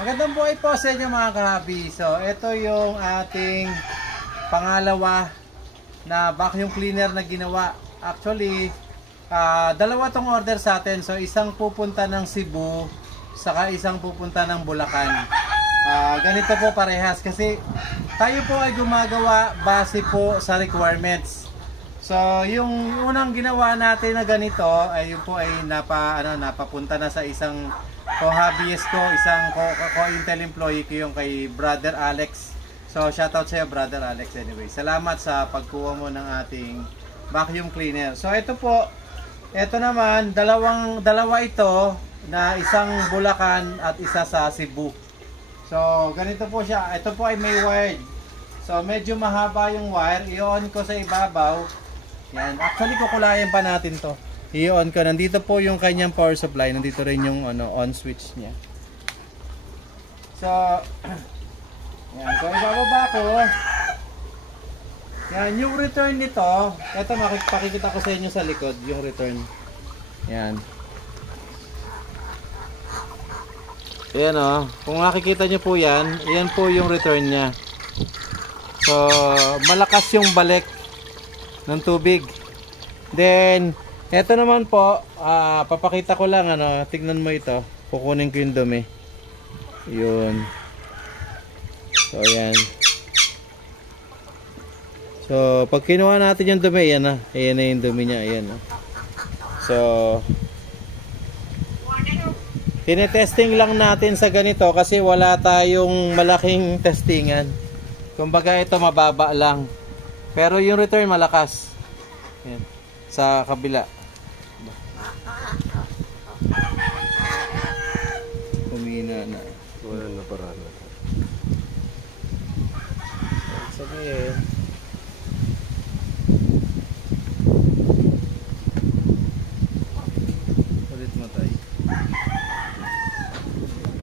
Magandang buhay po sa inyo mga ka-hobby. So, ito yung ating pangalawa na vacuum cleaner na ginawa. Actually, dalawa tong order sa atin. So, isang pupunta ng Cebu, saka isang pupunta ng Bulacan. Ganito po parehas kasi tayo po ay gumagawa base po sa requirements. So, yung unang ginawa natin na ganito ay yung po ay napapunta na sa isang co-hobbyist ko, isang co-intel employee ko yung kay Brother Alex. So, shoutout sa'yo Brother Alex anyway. Salamat sa pagkuha mo ng ating vacuum cleaner. So, ito po, ito naman, dalawa ito na isang Bulacan at isa sa Cebu. So, ganito po siya. Ito po ay may wired. So, medyo mahaba yung wire. I-on ko sa ibabaw. Yan. Actually, kukulayan pa natin to. I-on ko. Nandito po yung kanyang power supply. Nandito rin yung on switch niya. So, yan. So, ibababa ko. Yan. Yung return nito, ito makikita ko sa inyo sa likod, yung return. Yan. Ayan o. Kung makikita nyo po yan, yan po yung return niya. So, malakas yung balik ng tubig. Then, eto naman po, papakita ko lang, tignan mo ito. Kukunin ko yung dumi. Yun. So, ayan. So, pag kinuha natin yung dumi, ayan na. Ayan na yung dumi niya. Ayan na. So, tinetesting lang natin sa ganito kasi wala tayong malaking testingan. Kumbaga ito mababa lang. Pero yung return malakas. Ayan. Sa kabila. Kumina na. Wala na paraan. Sabihin.